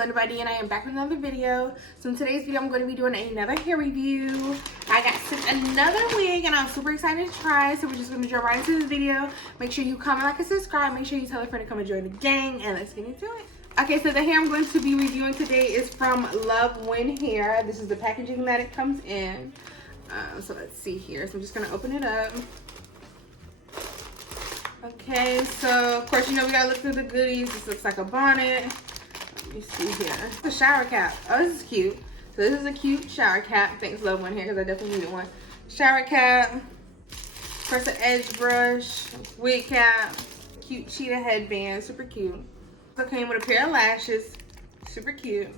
Blendedbydee, and I am back with another video. So in today's video, I'm going to be doing another hair review. I got sent another wig, and I'm super excited to try. So we're just going to jump right into this video. Make sure you comment, like, and subscribe. Make sure you tell a friend to come and join the gang, and let's get into it. Okay, so the hair I'm going to be reviewing today is from Luvwinhair. This is the packaging that it comes in. So let's see here. So I'm just going to open it up. Okay, so of course, you know, we gotta look through the goodies. This looks like a bonnet. Let me see here. It's a shower cap. Oh, this is cute. So this is a cute shower cap. Thanks, Luvwin here, because I definitely needed one. Shower cap. Of course, an edge brush. Wig cap. Cute cheetah headband. Super cute. So came with a pair of lashes. Super cute.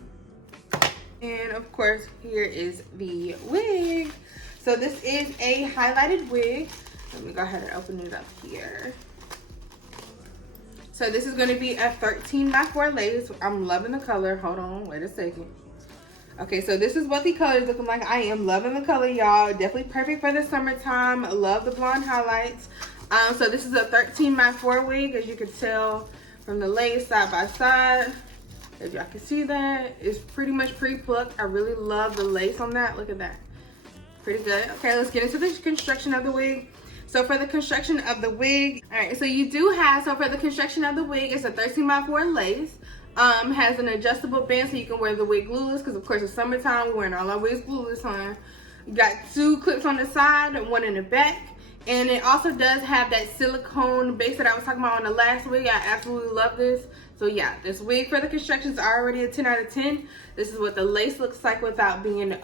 And of course, here is the wig. So this is a highlighted wig. Let me go ahead and open it up here. So this is going to be a 13x4 lace. I'm loving the color. Hold on, wait a second. Okay, so this is what the color is looking like. I am loving the color, y'all. Definitely perfect for the summertime. Love the blonde highlights. So this is a 13x4 wig, as you can tell from the lace side by side. If y'all can see that, it's pretty much pre-plucked. I really love the lace on that. Look at that. Pretty good. Okay, let's get into the construction of the wig. So for the construction of the wig, all right, so you do have, so for the construction of the wig, it's a 13x4 lace. Has an adjustable band so you can wear the wig glueless, because of course it's summertime, we're wearing all our wigs glueless, huh? You got 2 clips on the side and 1 in the back. And it also does have that silicone base that I was talking about on the last wig. I absolutely love this. So yeah, this wig for the construction is already a 10 out of 10. This is what the lace looks like without being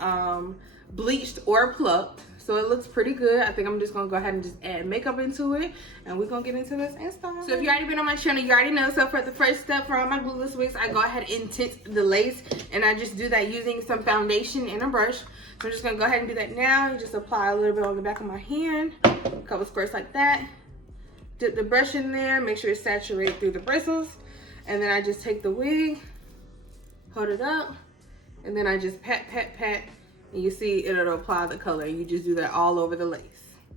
bleached or plucked. So it looks pretty good. I think I'm just gonna go ahead and just add makeup into it, and we're gonna get into this install. So if you already been on my channel, you already know. So for the first step for all my glueless wigs, I go ahead and tint the lace, and I just do that using some foundation and a brush. So I'm just gonna go ahead and do that now. Just apply a little bit on the back of my hand, a couple squirts like that. Dip the brush in there, make sure it's saturated through the bristles, and then I just take the wig, hold it up, and then I just pat, pat, pat. And you see it'll apply the color. You just do that all over the lace.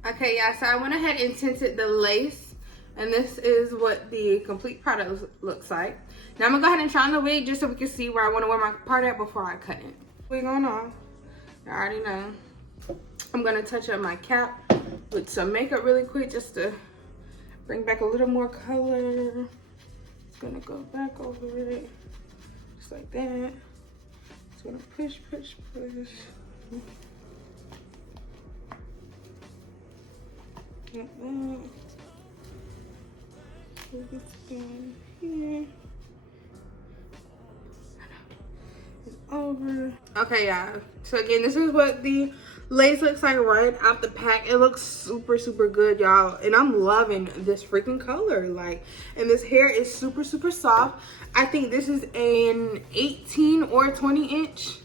Okay, yeah, so I went ahead and tinted the lace, and this is what the complete product looks like. Now I'm gonna go ahead and try on the wig just so we can see where I wanna wear my part at before I cut it. Wig on off, you already know. I'm gonna touch up my cap with some makeup really quick just to bring back a little more color. Just gonna go back over it, just like that. Just gonna push, push, push. Like that. So it's down here. And over. Okay, yeah. So again, this is what the lace looks like right out the pack. It looks super, super good, y'all. And I'm loving this freaking color. Like, and this hair is super, super soft. I think this is an 18 or 20 inch.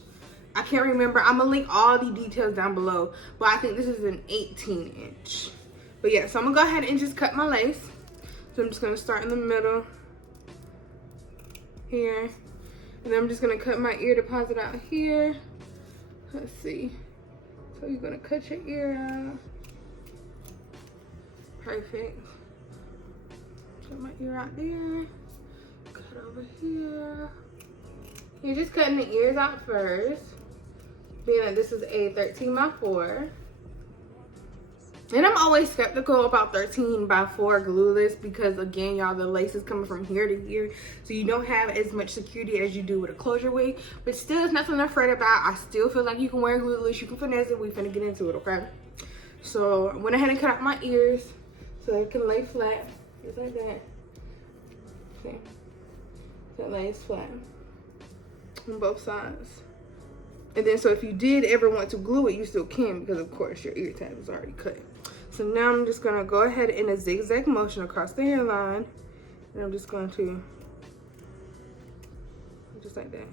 I can't remember. I'm gonna link all the details down below, but I think this is an 18 inch. But yeah, so I'm gonna go ahead and just cut my lace. So I'm just gonna start in the middle here, and then I'm just gonna cut my ear deposit out here. Let's see. So you're gonna cut your ear out. Perfect. Cut my ear out there. Cut over here. You're just cutting the ears out first, being that this is a 13x4. And I'm always skeptical about 13x4 glueless because, again, y'all, the lace is coming from here to here, so you don't have as much security as you do with a closure wig. But still, it's nothing to afraid about. I still feel like you can wear glueless, you can finesse it. We finna get into it, okay? So I went ahead and cut out my ears so it can lay flat, just like that. Okay, so it lays flat on both sides. And then, so if you did ever want to glue it, you still can, because of course your ear tab is already cut. So now I'm just gonna go ahead in a zigzag motion across the hairline, and I'm just going to, just like that.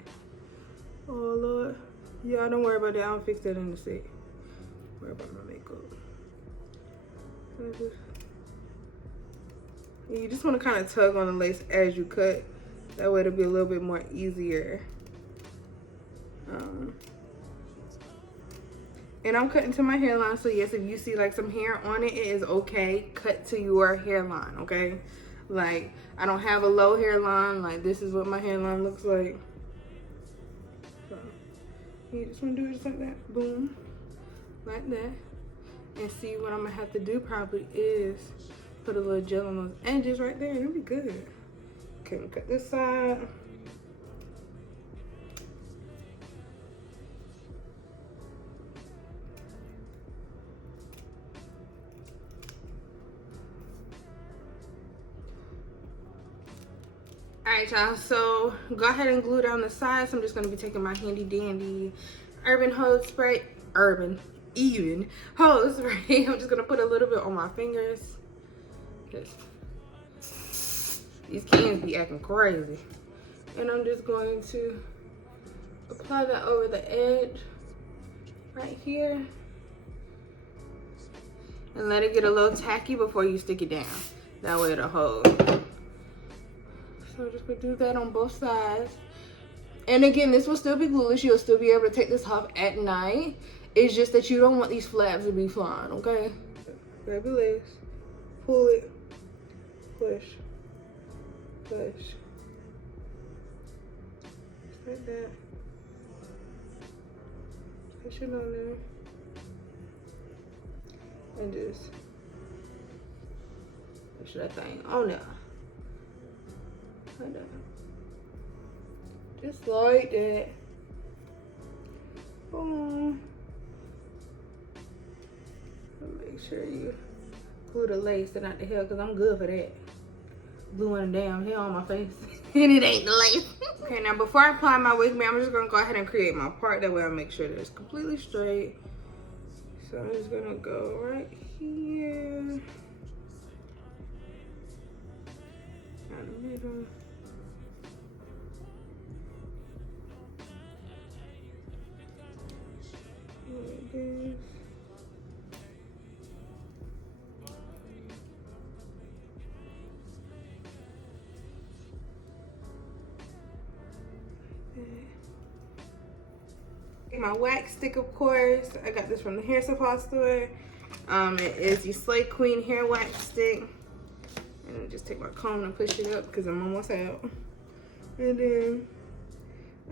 Oh Lord, y'all don't worry about that. I'll fix that in a sec. Worry about my makeup. And you just want to kind of tug on the lace as you cut. That way it'll be a little bit more easier. And I'm cutting to my hairline, so yes, if you see like some hair on it, it is okay. Cut to your hairline, okay? Like, I don't have a low hairline. Like, this is what my hairline looks like. You just want to do it just like that. Boom. Like that. And see, what I'm going to have to do probably is put a little gel on those edges right there, and it'll be good. Okay, I'm gonna cut this side. Alright, y'all, so go ahead and glue down the sides. I'm just going to be taking my handy dandy Urban Hose Spray. Even hose spray. I'm just going to put a little bit on my fingers. These cans be acting crazy. And I'm just going to apply that over the edge right here. And let it get a little tacky before you stick it down. That way it'll hold. So I'm just gonna do that on both sides. And again, this will still be glueless. You'll still be able to take this off at night. It's just that you don't want these flaps to be flying, okay? Grab your legs, pull it, push, push. Just like that. Push it on there. And just push that thing on there. Like that. Just like that. Boom. Make sure you glue the lace and not the hair, because I'm good for that. Gluing the damn hair on my face. And it ain't the lace. Okay, now before I apply my wig man, I'm just gonna go ahead and create my part. That way I make sure that it's completely straight. So I'm just gonna go right here. Down the middle. Like this. My wax stick, of course. I got this from the hair supply store. It is the Slay Queen hair wax stick. And I just take my comb and push it up because I'm almost out. And then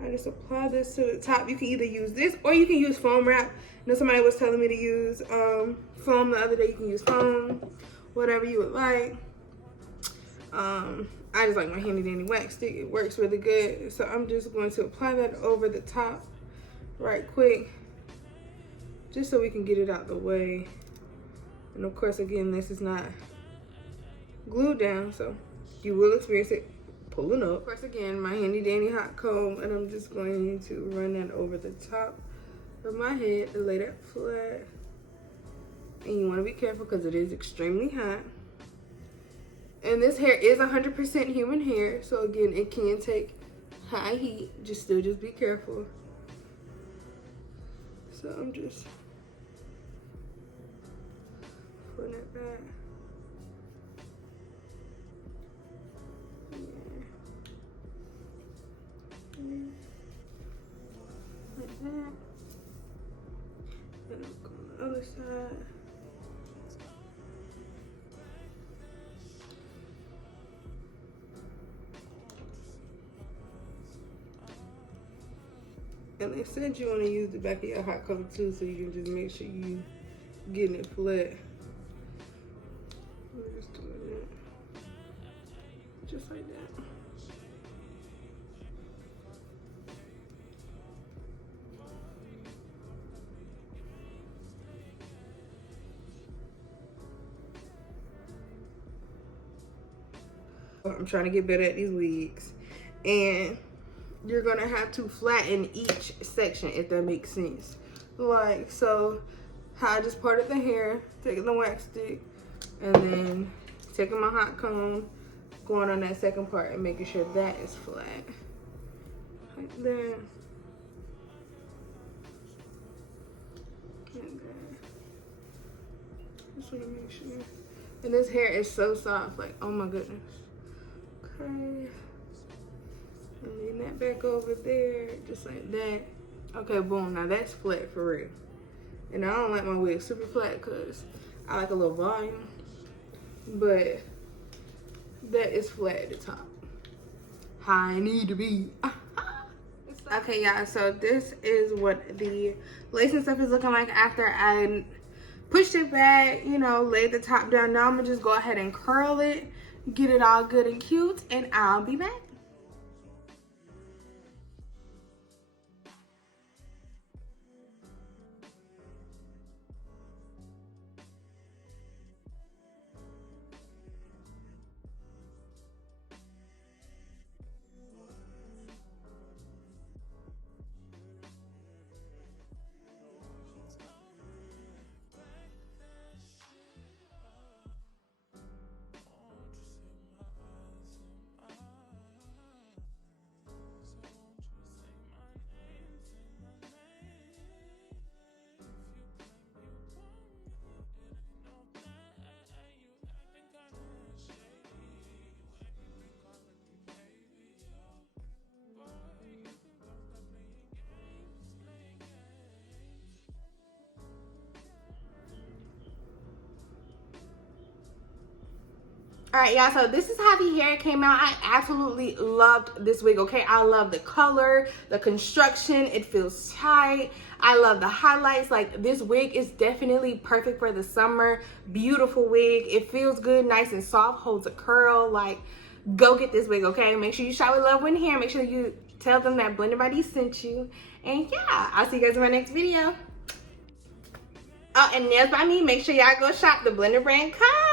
I just apply this to the top. You can either use this or you can use foam wrap. I know somebody was telling me to use foam the other day. You can use foam, whatever you would like. I just like my handy dandy wax stick. It works really good. So I'm just going to apply that over the top right quick, just so we can get it out the way. And of course, again, this is not glued down, so you will experience it pulling up. Of course, again, my handy dandy hot comb, and I'm just going to run that over the top of my head to lay that flat. And you want to be careful because it is extremely hot. And this hair is 100% human hair, so again, it can take high heat. Just be careful. So I'm just putting it back. Like that. And I'll go on the other side. And they said you want to use the back of your hot comb too, so you can just make sure you getting it flat. I'm just doing that, just like that. I'm trying to get better at these wigs, and you're gonna have to flatten each section, if that makes sense. Like, so how I just parted the hair, taking the wax stick, and then taking my hot comb, going on that second part and making sure that is flat. Like that. Like that. Just wanna make sure. And this hair is so soft, like, oh my goodness. Okay. And then that back over there, just like that. Okay, boom, now that's flat for real. And I don't like my wig super flat because I like a little volume. But that is flat at the top. How I need to be. So Okay, yeah, so this is what the lace and stuff is looking like after I pushed it back, you know, laid the top down. Now I'm gonna just go ahead and curl it, get it all good and cute, and I'll be back. All right, y'all, so this is how the hair came out. I absolutely loved this wig, okay? I love the color, the construction, it feels tight. I love the highlights. Like, this wig is definitely perfect for the summer. Beautiful wig. It feels good, nice and soft, holds a curl. Like, go get this wig, okay? Make sure you shop with Luvwinhair. Make sure you tell them that Blendedbydee sent you. And yeah, I'll see you guys in my next video. Oh, and nails by me. Make sure y'all go shop the Blender brand. Come.